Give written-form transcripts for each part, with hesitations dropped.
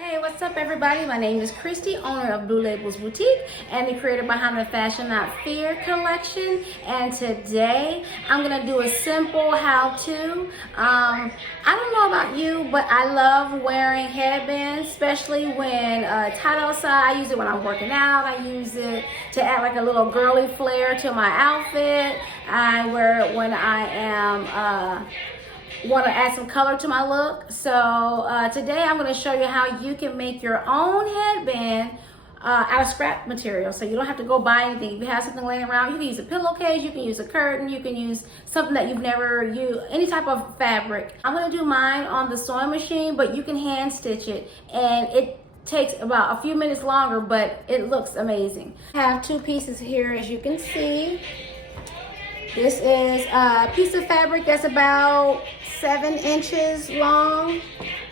Hey, what's up everybody? My name is Christy, owner of Blue Labels Boutique and the creator behind the Fashion Not Fear collection. And today I'm gonna do a simple how-to. I don't know about you, but I love wearing headbands, especially when it's hot outside. I use it when I'm working out. I use it to add like a little girly flair to my outfit. I wear it when I am want to add some color to my look. So today I'm going to show you how you can make your own headband out of scrap material. So you don't have to go buy anything. If you have something laying around, you can use a pillowcase, you can use a curtain, you can use something that you've never used, any type of fabric. I'm going to do mine on the sewing machine, but you can hand stitch it, and it takes about a few minutes longer, but it looks amazing. I have two pieces here, as you can see. This is a piece of fabric that's about 7 inches long.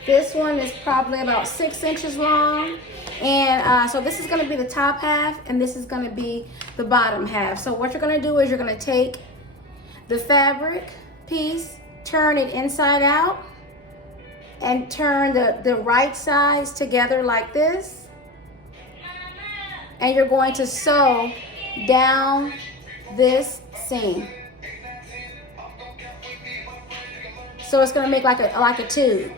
This one is probably about 6 inches long. And so this is gonna be the top half and this is gonna be the bottom half. So what you're gonna do is you're gonna take the fabric piece, turn it inside out, and turn the right sides together like this. And you're going to sew down this seam. So it's gonna make like a tube.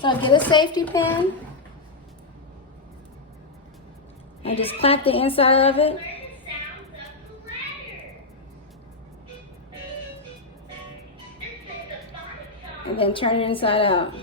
So get a safety pin and just clamp the inside of it. And then turn it inside out.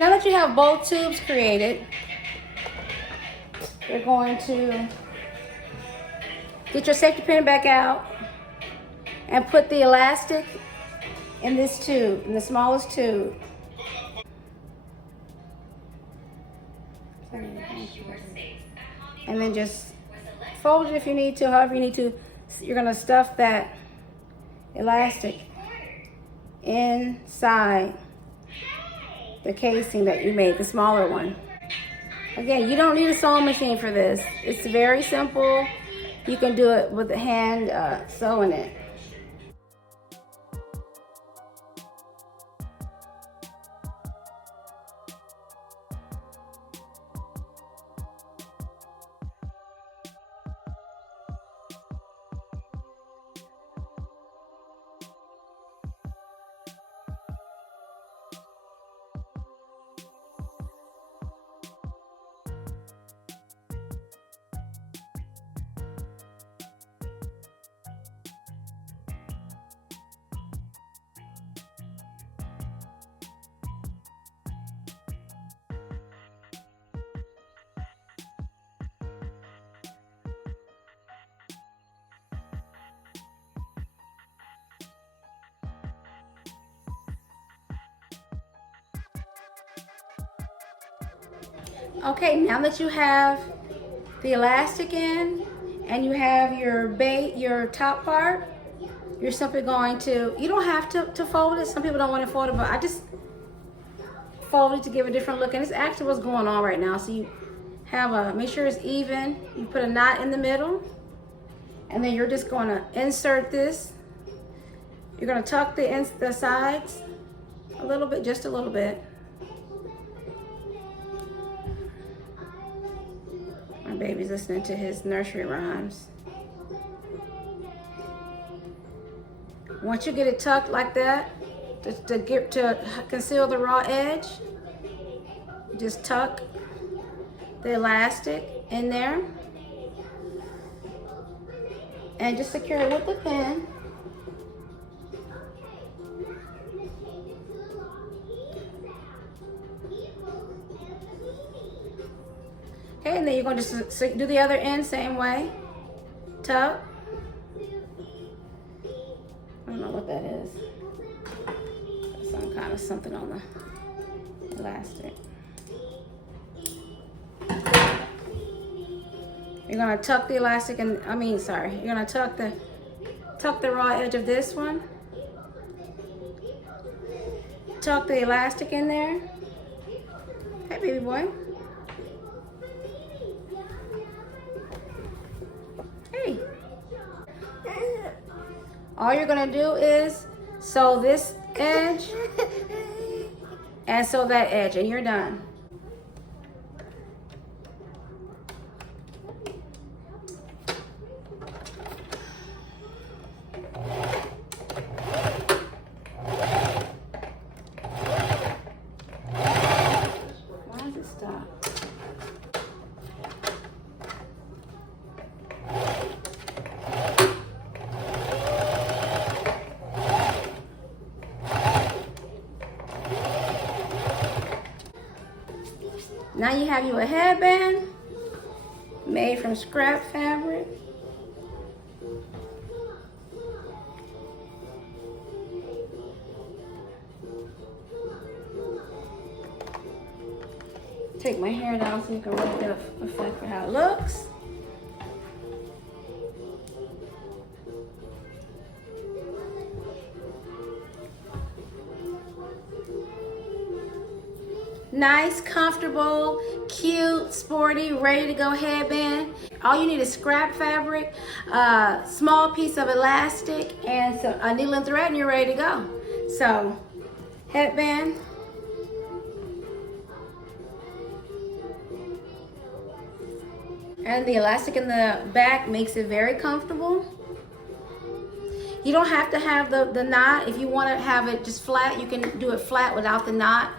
Now that you have both tubes created, you're going to get your safety pin back out and put the elastic in this tube, in the smallest tube. And then just fold it if you need to, however you need to. You're gonna stuff that elastic inside the casing that you made, the smaller one. Again, you don't need a sewing machine for this. It's very simple. You can do it with the hand sewing it. Okay, now that you have the elastic in and you have your top part, you're simply going to, you don't have to fold it. Some people don't want to fold it, but I just fold it to give a different look. And it's actually what's going on right now. So you have make sure it's even. You put a knot in the middle, and then you're just going to insert this. You're going to tuck the sides a little bit, just a little bit. My baby's listening to his nursery rhymes. Once you get it tucked like that, to conceal the raw edge, just tuck the elastic in there and just secure it with the pin. Okay, and then you're going to just do the other end same way. Tuck. I don't know what that is. Some kind of something on the elastic. You're gonna tuck the elastic and you're gonna tuck the raw edge of this one. Tuck the elastic in there. Hey, baby boy. Hey. All you're gonna do is sew this edge and sew that edge, and you're done. Why does it stop? Now you have you a headband made from scrap fabric. Take my hair down so you can really get a feel for how it looks. Nice, comfortable, cute, sporty, ready to go headband. All you need is scrap fabric, a small piece of elastic, and a needle and thread, and you're ready to go. So, headband. And the elastic in the back makes it very comfortable. You don't have to have the knot. If you want to have it just flat, you can do it flat without the knot.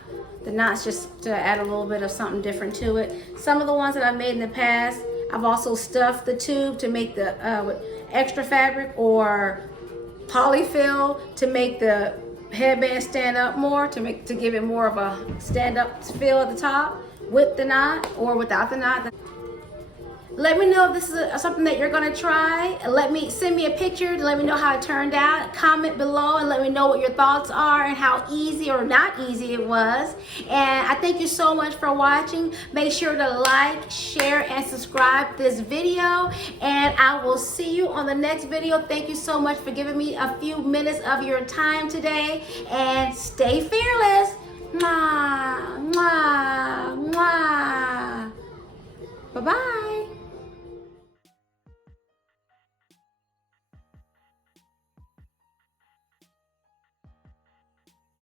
The knot's just to add a little bit of something different to it. Some of the ones that I've made in the past, I've also stuffed the tube to make the with extra fabric or polyfill to make the headband stand up more, to give it more of a stand up feel at the top with the knot or without the knot. Let me know if this is something that you're gonna try. Send me a picture to let me know how it turned out. Comment below and let me know what your thoughts are and how easy or not easy it was. And I thank you so much for watching. Make sure to like, share, and subscribe to this video. And I will see you on the next video. Thank you so much for giving me a few minutes of your time today. And stay fearless. Mwah, mwah, mwah. Bye-bye.